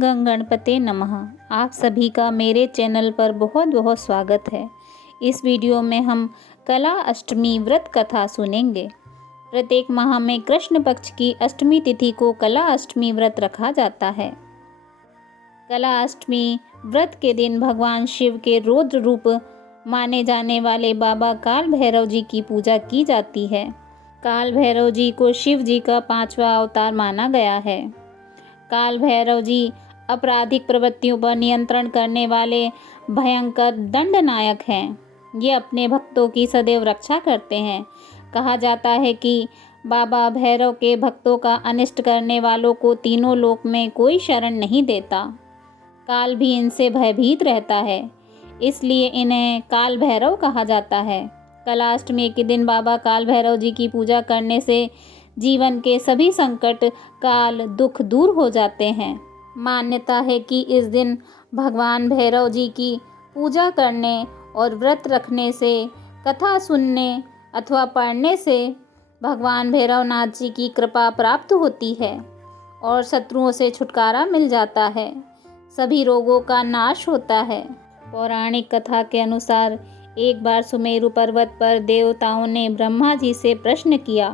गं गणपते नमः। आप सभी का मेरे चैनल पर बहुत बहुत स्वागत है। इस वीडियो में हम कला अष्टमी व्रत कथा सुनेंगे। प्रत्येक माह में कृष्ण पक्ष की अष्टमी तिथि को कला अष्टमी व्रत रखा जाता है। कला अष्टमी व्रत के दिन भगवान शिव के रौद्र रूप माने जाने वाले बाबा काल भैरव जी की पूजा की जाती है। काल भैरव जी को शिव जी का 5वां अवतार माना गया है। काल भैरव जी आपराधिक प्रवृत्तियों पर नियंत्रण करने वाले भयंकर दंडनायक हैं। ये अपने भक्तों की सदैव रक्षा करते हैं। कहा जाता है कि बाबा भैरव के भक्तों का अनिष्ट करने वालों को तीनों लोक में कोई शरण नहीं देता। काल भी इनसे भयभीत रहता है, इसलिए इन्हें काल भैरव कहा जाता है। कला अष्टमी के दिन बाबा काल भैरव जी की पूजा करने से जीवन के सभी संकट, काल, दुख दूर हो जाते हैं। मान्यता है कि इस दिन भगवान भैरव जी की पूजा करने और व्रत रखने से, कथा सुनने अथवा पढ़ने से भगवान भैरवनाथ जी की कृपा प्राप्त होती है और शत्रुओं से छुटकारा मिल जाता है। सभी रोगों का नाश होता है। पौराणिक कथा के अनुसार एक बार सुमेरु पर्वत पर देवताओं ने ब्रह्मा जी से प्रश्न किया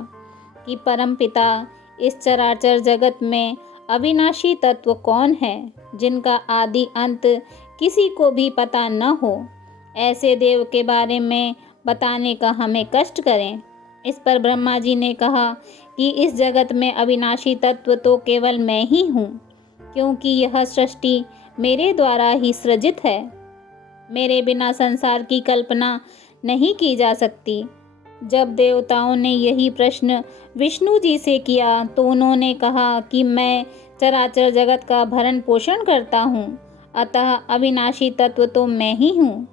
कि परमपिता, इस चराचर जगत में अविनाशी तत्व कौन है जिनका आदि अंत किसी को भी पता न हो। ऐसे देव के बारे में बताने का हमें कष्ट करें। इस पर ब्रह्मा जी ने कहा कि इस जगत में अविनाशी तत्व तो केवल मैं ही हूँ, क्योंकि यह सृष्टि मेरे द्वारा ही सृजित है। मेरे बिना संसार की कल्पना नहीं की जा सकती। जब देवताओं ने यही प्रश्न विष्णु जी से किया तो उन्होंने कहा कि मैं चराचर जगत का भरण पोषण करता हूँ, अतः अविनाशी तत्व तो मैं ही हूँ।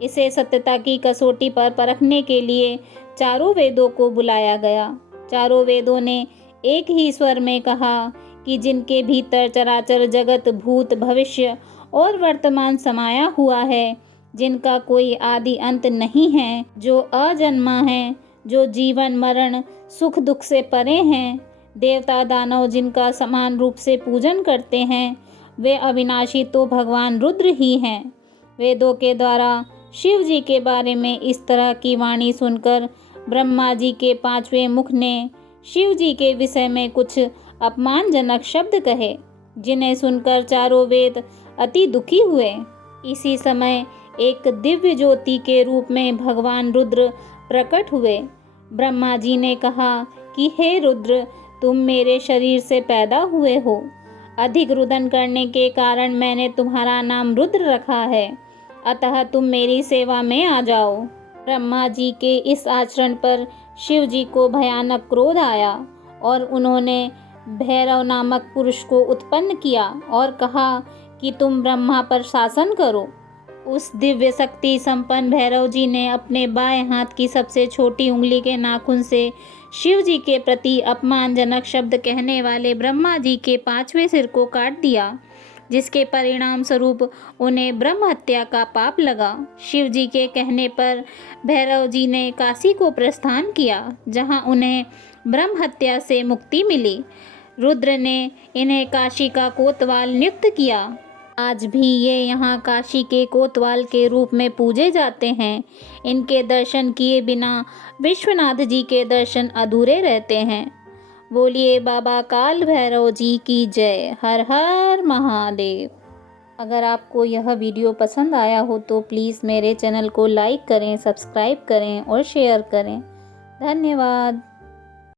इसे सत्यता की कसौटी पर परखने के लिए चारों वेदों को बुलाया गया। चारों वेदों ने एक ही स्वर में कहा कि जिनके भीतर चराचर जगत, भूत, भविष्य और वर्तमान समाया हुआ है, जिनका कोई आदि अंत नहीं है, जो अजन्मा है, जो जीवन मरण सुख दुख से परे हैं, देवता दानव जिनका समान रूप से पूजन करते हैं, वे अविनाशी तो भगवान रुद्र ही हैं। वेदों के द्वारा शिव जी के बारे में इस तरह की वाणी सुनकर ब्रह्मा जी के 5वें मुख ने शिव जी के विषय में कुछ अपमानजनक शब्द कहे, जिन्हें सुनकर चारों वेद अति दुखी हुए। इसी समय एक दिव्य ज्योति के रूप में भगवान रुद्र प्रकट हुए। ब्रह्मा जी ने कहा कि हे रुद्र, तुम मेरे शरीर से पैदा हुए हो। अधिक रुदन करने के कारण मैंने तुम्हारा नाम रुद्र रखा है, अतः तुम मेरी सेवा में आ जाओ। ब्रह्मा जी के इस आचरण पर शिव जी को भयानक क्रोध आया और उन्होंने भैरव नामक पुरुष को उत्पन्न किया और कहा कि तुम ब्रह्मा पर शासन करो। उस दिव्य शक्ति संपन्न भैरव जी ने अपने बाएं हाथ की सबसे छोटी उंगली के नाखून से शिव जी के प्रति अपमानजनक शब्द कहने वाले ब्रह्मा जी के 5वें सिर को काट दिया, जिसके परिणाम स्वरूप उन्हें ब्रह्म हत्या का पाप लगा। शिव जी के कहने पर भैरव जी ने काशी को प्रस्थान किया, जहां उन्हें ब्रह्म हत्या से मुक्ति मिली। रुद्र ने इन्हें काशी का कोतवाल नियुक्त किया। आज भी ये यहाँ काशी के कोतवाल के रूप में पूजे जाते हैं। इनके दर्शन किए बिना विश्वनाथ जी के दर्शन अधूरे रहते हैं। बोलिए बाबा काल भैरव जी की जय। हर हर महादेव। अगर आपको यह वीडियो पसंद आया हो तो प्लीज़ मेरे चैनल को लाइक करें, सब्सक्राइब करें और शेयर करें। धन्यवाद।